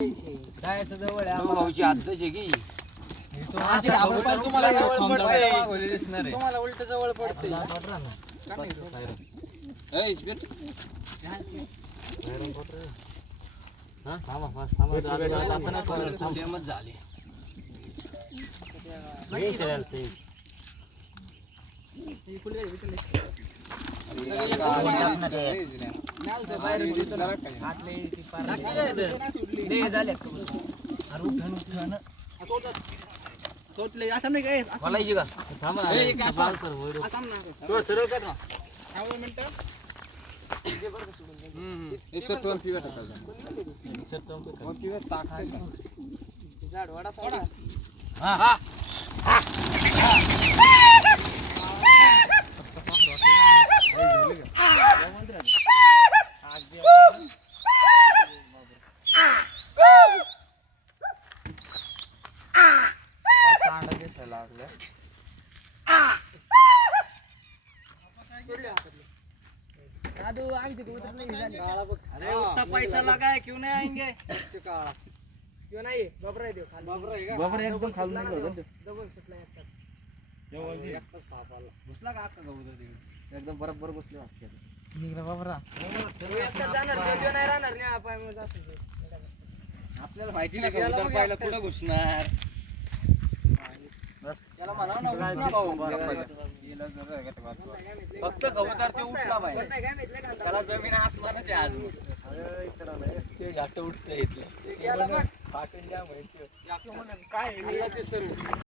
जायचं जवळ आहे तो भाऊची आदतच आहे की तो असं आपण पण तुम्हाला जवळ पडतंय. मागवली दिसणार आहे. तुम्हाला उलट जवळ पडते ए स्पीड सेमच झाले बोलायची का तो सरळ कर ना झाड वाडा सोडा अरे उतना पैसा लगा है क्यों नहीं आएंगे क्यों नाही बाबरा आहे देव खाली बाबरा आहे का बाबरा एकदम खाली निघाला होता डबल सुटला एकटाच एकटाच पापाला घुसला का आता गहू एकदम बरोबर बसले वाटते निघला बाबरा एकटाच जाणार देव नाही राहणार नाही आपण मग असं आपल्याला माहिती नाही कबूतर पाहिलं कुठं घुसणार त्याला म्हणावं ना उठ ना भाऊ फक्त कबूतर ते उठला पाहिजे त्याला जमीन आसमानच आहे आज ते घाट उठतं इथले गेला बघ काय